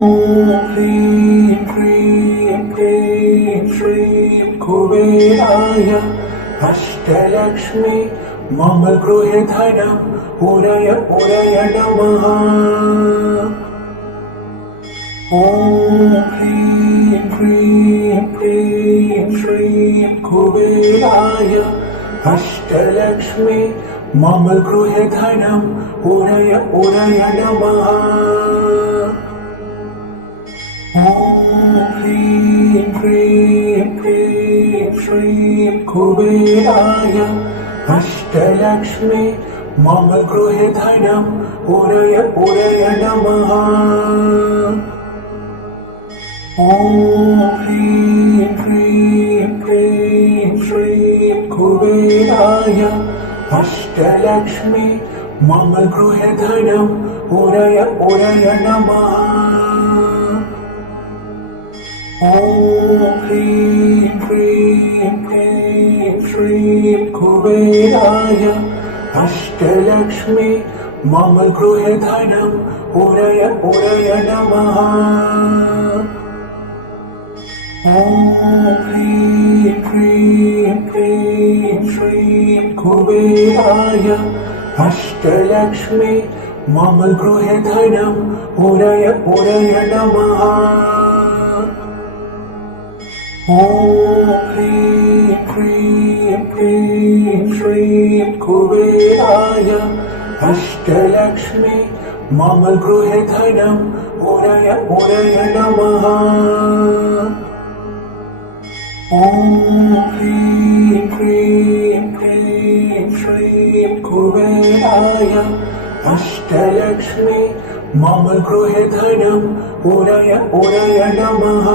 ॐ ह्रीं क्लीं क्लीं श्रीं कुबेराय अष्टलक्ष्मी मम गृहे धनं उरय उरय नमः। ॐ ह्रीं क्लीं क्लीं श्रीं कुबेराय अष्टलक्ष्मी मम गृहे धनं उरय उरय नमः। ॐ ह्रीं क्लीं क्लीं श्रीं कुबेराय अष्टलक्ष्मी मम गृहे धनं उरय उरय नमः। ॐ ह्रीं क्लीं क्लीं श्रीं कुबेराय अष्टलक्ष्मी मम गृहे धनं उरय उरय नमः। ॐ ह्रीं क्लीं क्लीं श्रीं कुबेराय अष्टलक्ष्मी मम गृहे धनं उरय उरय नमः। ॐ ह्रीं क्लीं क्लीं श्रीं कुबेराय अष्टलक्ष्मी मम गृहे धनं उरय उरय नमः। ॐ ह्रीं क्लीं क्लीं श्रीं कुबेराय अष्टलक्ष्मी मम गृहे धनं उरय उरय नमः। ॐ ह्रीं क्लीं क्लीं श्रीं कुबेराय अष्टलक्ष्मी मम गृहे धनं उरय उरय नमः।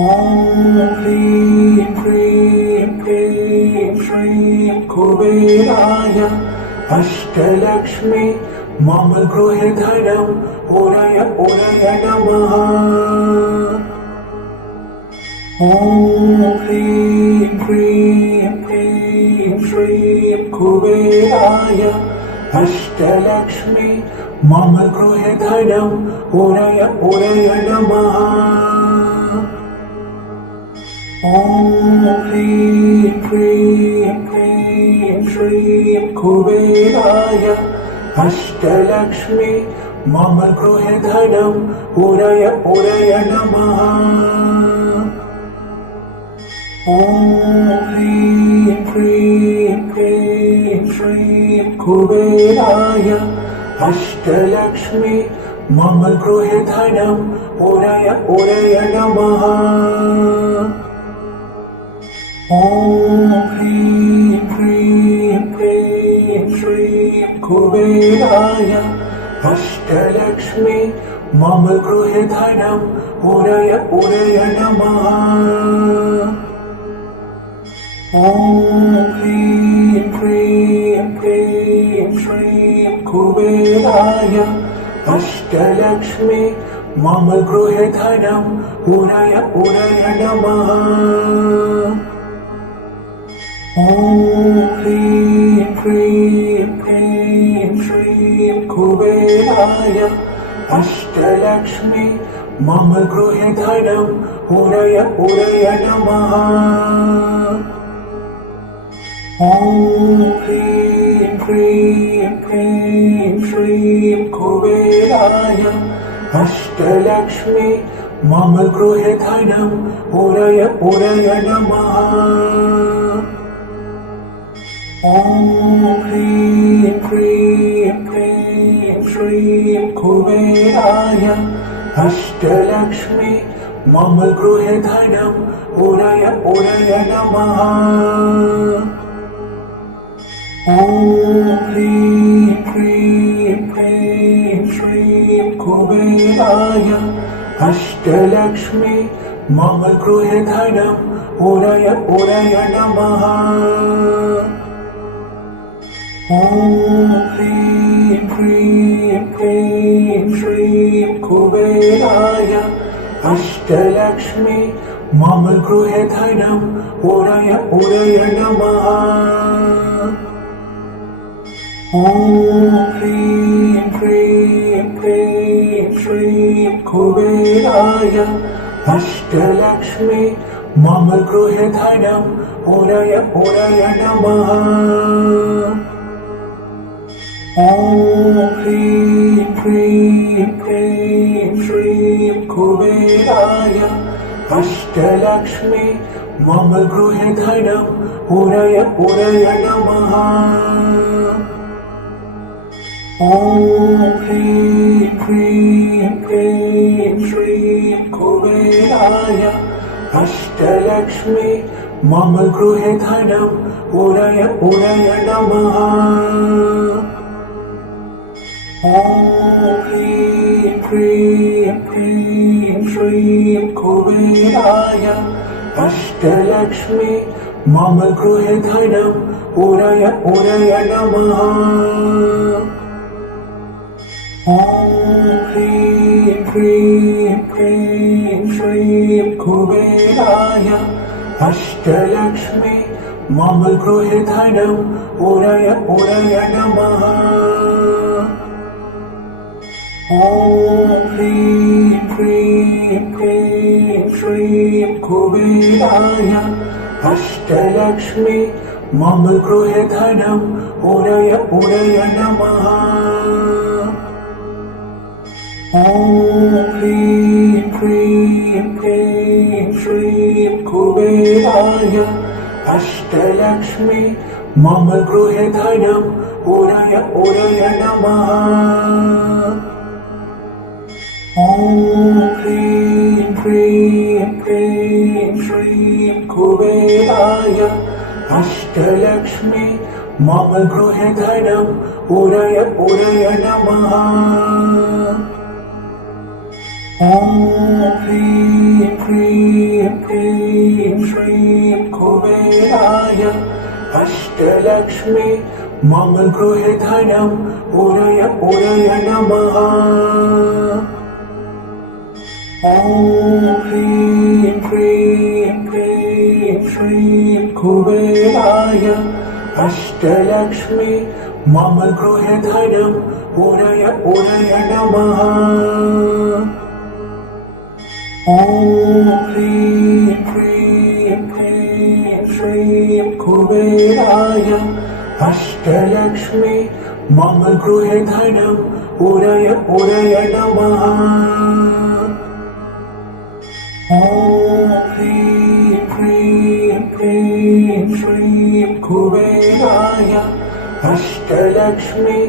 ॐ ह्रीं क्लीं क्लीं श्रीं कुबेराय अष्टलक्ष्मी मम गृहे धनं उरय उरय नमः। ॐ ह्रीं क्लीं क्लीं श्रीं कुबेराय अष्टलक्ष्मी मम गृहे धनं उरय उरय नमः। ॐ ह्रीं क्लीं क्लीं श्रीं कुबेराय अष्टलक्ष्मी मम गृहे धनं उरय उरय नमः। ॐ ह्रीं क्लीं क्लीं श्रीं कुबेराय अष्टलक्ष्मी मम गृहे धनं उरय उरय नमः। ॐ ह्रीं क्लीं क्लीं श्रीं कुबेराय अष्टलक्ष्मी मम गृहे धनं उरय उरय नमः। ॐ ह्रीं क्लीं क्लीं श्रीं कुबेराय अष्टलक्ष्मी मम गृहे धनं उरय उरय नमः। ॐ ह्रीं क्लीं क्लीं श्रीं कुबेराय अष्टलक्ष्मी मम गृहे धनं उरय उरय नमः। ॐ ह्रीं क्लीं क्लीं श्रीं कुबेराय अष्टलक्ष्मी मम गृहे धनं उरय उरय नमः। ॐ ह्रीं क्लीं क्लीं श्रीं कुबेराय अष्टलक्ष्मी मम गृहे धनं उरय उरय नमः। ॐ ह्रीं क्लीं क्लीं श्रीं कुबेराय अष्टलक्ष्मी मम गृहे धनं उरय उरय नमः। ॐ ह्रीं क्लीं क्लीं श्रीं कुबेराय अष्टलक्ष्मी मम गृहे धनं उरय उरय नमः। ॐ ह्रीं क्लीं कुबेराय अष्टलक्ष्मी मम गृहे धनं पुरय पुरय नमः। ॐ ह्रीं क्लीं क्लीं श्रीं कुबेराय अष्टलक्ष्मी मम गृहे धनं पुरय पुरय नमः। ॐ ह्रीं क्लीं क्लीं श्रीं कुबेराय अष्टलक्ष्मी मम गृहे धनं पुरय पुरय नमः। ॐ ह्रीं क्लीं क्लीं श्रीं कुबेराय अष्टलक्ष्मी मम गृहे धनं पुरय पुरय नमः। ॐ ह्रीं क्लीं क्लीं श्रीं कुबेराय अष्टलक्ष्मी मम गृहे धनं पुरय पुरय नमः। ॐ ह्रीं क्लीं क्लीं श्रीं कुबेराय अष्टलक्ष्मी मम गृहे धनं पुरय पुरय नमः। ॐ ह्रीं क्लीं क्लीं श्रीं कुबेराय अष्टलक्ष्मी मम गृहे धनं पुरय पुरय नमः। ॐ ह्रीं क्लीं क्लीं श्रीं कुबेराय अष्टलक्ष्मी मम गृहे धनं पुरय पुरय नमः। ॐ ह्रीं क्लीं क्लीं श्रीं कुबेराय अष्टलक्ष्मी मम गृहे धनं पुरय पुरय नमः। ॐ ह्रीं क्लीं क्लीं श्रीं कुबेराय अष्टलक्ष्मी मम गृहे धनं पुरय पुरय नमः। ॐ ह्रीं क्लीं क्लीं श्रीं कुबेराय अष्टलक्ष्मी मम गृहे धनं पुरय पुरय नमः। ॐ ह्रीं क्लीं क्लीं श्रीं कुबेराय अष्टलक्ष्मी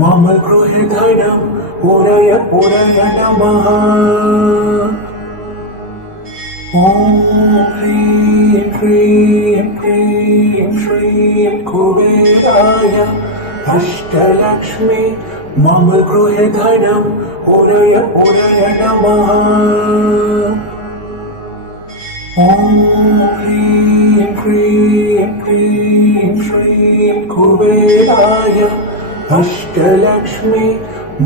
मम गृहे धनं पुरय पुरय नमः। ॐ ह्रीं क्लीं क्लीं श्रीं कुबेराय अष्टलक्ष्मी मम गृहे धनं पुरय पुरय नमः। ॐ ह्रीं क्लीं क्लीं श्रीं कुबेराय अष्टलक्ष्मी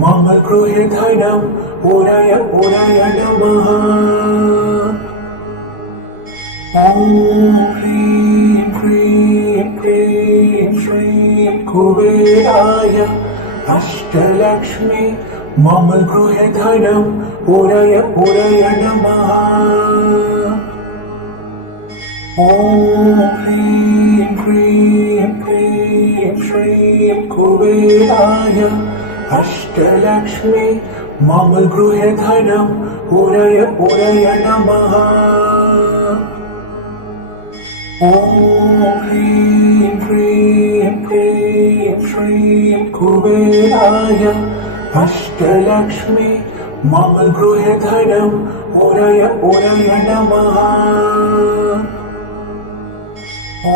मम गृहे धनं पुरय पुरय नमः। ॐ ह्रीं क्लीं क्लीं श्रीं कुबेराय अष्टलक्ष्मी मम गृहे धनं पुरय पुरय नमः। ॐ ह्रीं क्लीं क्लीं श्रीं कुबेराय अष्टलक्ष्मी मम गृहे धनं पुरय पुरय नमः। ॐ ह्रीं क्लीं क्लीं श्रीं कुबेराय अष्टलक्ष्मी मम गृहे धनं पुरय पुरय नमः। ॐ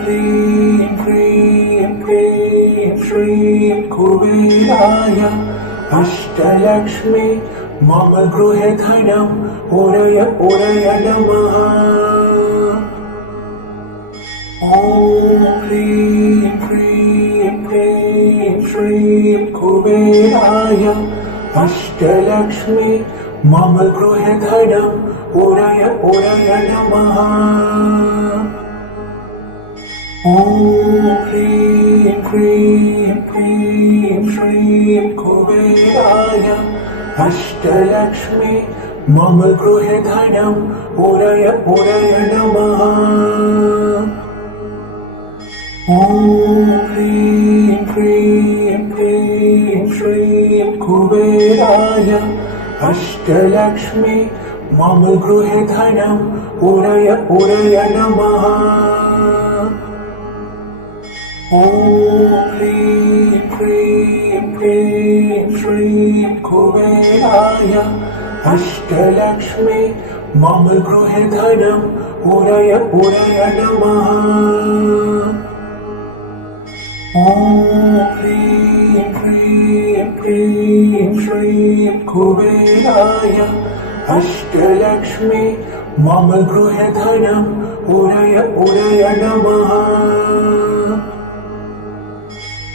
ह्रीं क्लीं क्लीं श्रीं कुबेराय अष्टलक्ष्मी मम गृहे धनं पुरय पुरय नमः। ॐ ह्रीं क्लीं क्लीं श्रीं कुबेराय अष्टलक्ष्मी मम गृहे धनं पुरय पुरय नमः। ॐ ह्रीं क्लीं क्लीं श्रीं कुबेराय अष्टलक्ष्मी मम गृहे धनम् उरय उरय नमः। ॐ ह्रीं क्लीं क्लीं श्रीं कुबेराय अष्टलक्ष्मी मम गृहे धनम् उरय उरय नमः। ॐ ह्रीं क्लीं क्लीं श्रीं कुबेराय अष्टलक्ष्मी मम गृहे धनम् उरय उरय नमः। ॐ ह्रीं क्लीं क्लीं श्रीं कुबेराय अष्टलक्ष्मी मम गृहे धनम् उरय उरय नमः।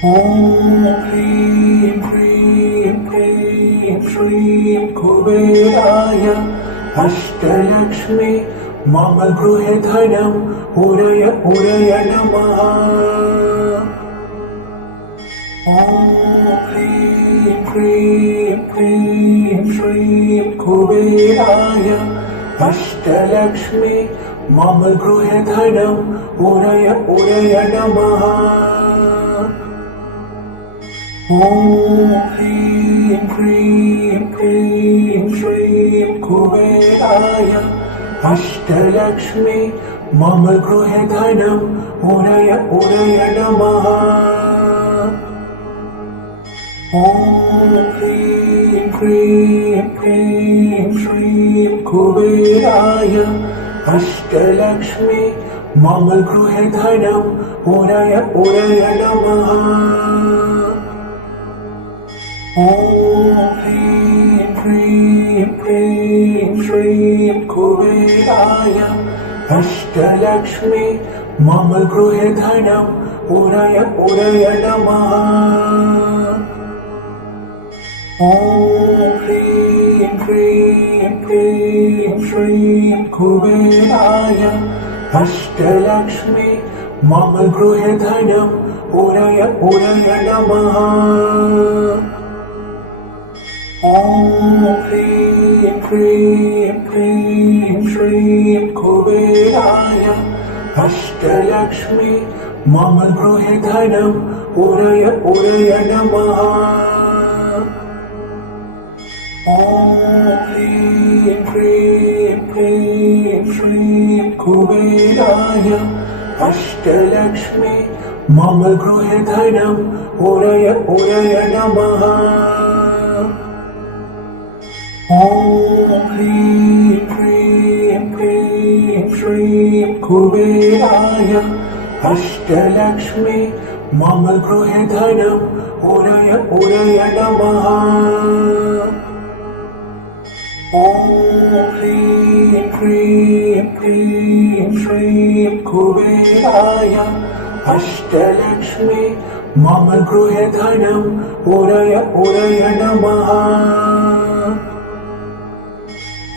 ॐ ह्रीं क्लीं क्लीं श्रीं कुबेराय अष्टलक्ष्मी मम गृहे धनम् उरय उरय नमः। ॐ ह्रीं क्लीं क्लीं श्रीं कुबेराय अष्टलक्ष्मी मम गृहे धनम् उरय उरय नमः। ॐ ह्रीं क्लीं क्लीं श्रीं कुबेराय अष्टलक्ष्मी मम गृहे धनम् उरय उरय नमः। ॐ ह्रीं क्लीं क्लीं श्रीं कुबेराय अष्टलक्ष्मी मम गृहे धनम् उरय उरय नमः। ॐ ह्रीं क्लीं क्लीं श्रीं कुबेराय अष्टलक्ष्मी मम गृहे धनम् उरय उरय नमः। ॐ ह्रीं क्लीं क्लीं श्रीं कुबेराय अष्टलक्ष्मी मम गृहे धनम् उरय उरय नमः। ॐ ह्रीं क्लीं क्लीं श्रीं कुबेराय अष्टलक्ष्मी मम गृहे धनम् उरय उरय नमः। ॐ ह्रीं क्लीं क्लीं श्रीं कुबेराय अष्टलक्ष्मी मम गृहे धनम् उरय उरय नमः। ॐ ह्रीं क्लीं क्लीं श्रीं कुबेराय अष्टलक्ष्मी मम गृहे धनम् उरय उरय नमः। ॐ ह्रीं क्लीं क्लीं श्रीं कुबेराय अष्टलक्ष्मी मम गृहे धनम् उरय उरय नमः।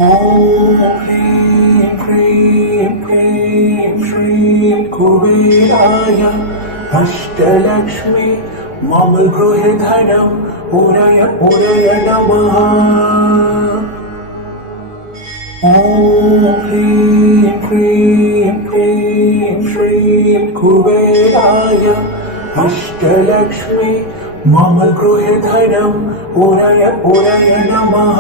ॐ ह्रीं क्लीं क्लीं श्रीं कुबेराय अष्टलक्ष्मी मम गृहे धनम् उरय उरय नमः। ॐ ह्रीं क्लीं क्लीं श्रीं कुबेराय अष्टलक्ष्मी मम गृहे धनम् उरय उरय नमः।